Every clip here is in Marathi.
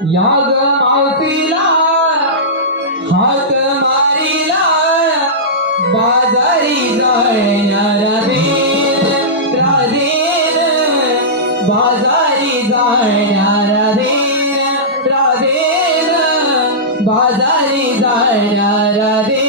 याग मावतीला हात मारीला बाजारी जायणार राधीन बाजारी जायणार राधीन राधीन बाजारी जायणार राधीन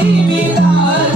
Baby, darling.